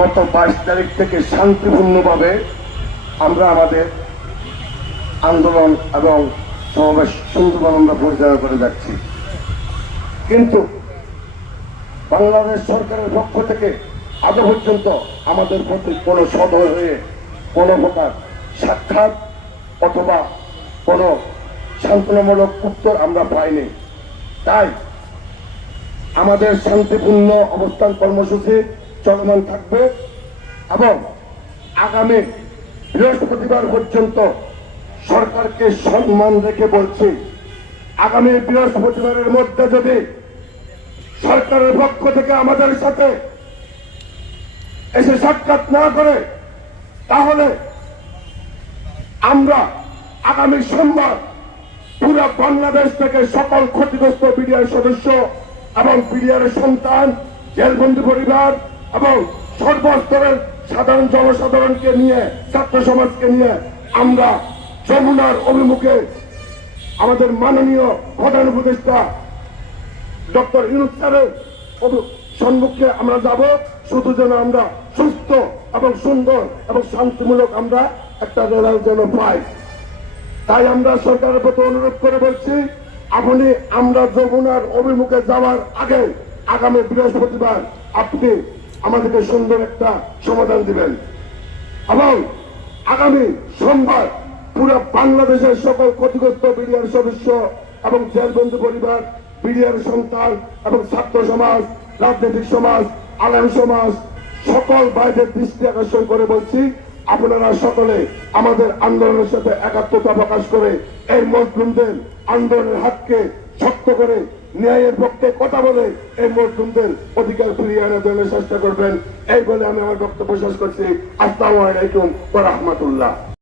গত বাইশ তারিখ থেকে শান্তিপূর্ণভাবে আমরা আমাদের আন্দোলন এবং সমাবেশ সুন্দরভাবে আমরা পরিচালনা করে যাচ্ছি। কিন্তু বাংলাদেশ সরকারের পক্ষ থেকে আজও পর্যন্ত আমাদের প্রতি কোনো সদয় হয়ে, কোনো প্রকার সাক্ষাৎ অথবা কোনো সান্ত্বনামূলক উত্তর আমরা পাইনি। তাই আমাদের শান্তিপূর্ণ অবস্থান কর্মসূচি চলমান থাকবে এবং আগামী বৃহস্পতিবার পর্যন্ত সরকারকে সম্মান রেখে বলছি, আগামী বৃহস্পতিবারের মধ্যে যদি সরকারের পক্ষ থেকে আমাদের সাথে এসে সাক্ষাৎ না করে, তাহলে আমরা আগামী সোমবার পুরো বাংলাদেশ থেকে সকল ক্ষতিগ্রস্ত বিডিআর সদস্য এবং বিডিআর সন্তান, জেলবন্দি পরিবার এবং সর্বস্তরের সাধারণ জনসাধারণকে নিয়ে, ছাত্র সমাজকে নিয়ে আমরা যমুনার অভিমুখে আমাদের মাননীয় প্রধান উপদেষ্টা ডক্টর ইউনুস স্যারের সম্মুখে আমরা যাব। শুধু যেন আমরা সুস্থ এবং সুন্দর এবং শান্তিমূলক আমরা একটা রেজাল্ট যেন পাই। তাই আমরা সরকারের প্রতি অনুরোধ করে বলছি, আপনি আমরা যমুনার অভিমুখে যাওয়ার আগে আগামী বৃহস্পতিবার আপনি আমাদেরকে সুন্দর একটা সমাধান দিবেন। এবং আগামী সোমবার পুরো বাংলাদেশের সকল ক্ষতিগ্রস্ত বিডিআর সদস্য এবং জেলবন্দী পরিবার, বিডিআর সন্তান এবং ছাত্র সমাজ, রাজনৈতিক সমাজ, আলেম সমাজ, সকল বাইরের দৃষ্টি আকর্ষণ করে বলছি, আপনারা সকলে আমাদের আন্দোলনের সাথে একাত্মতা প্রকাশ করে এই মজলুমদের আন্দোলনের হাতকে শক্ত করে ন্যায়ের পক্ষে কথা বলে এই মজলুমদের অধিকার ফিরিয়ে আনার জন্য চেষ্টা করবেন। এই বলে আমি আমার বক্তব্য শেষ করছি। আসসালামু আলাইকুম রাহমাতুল্লাহ।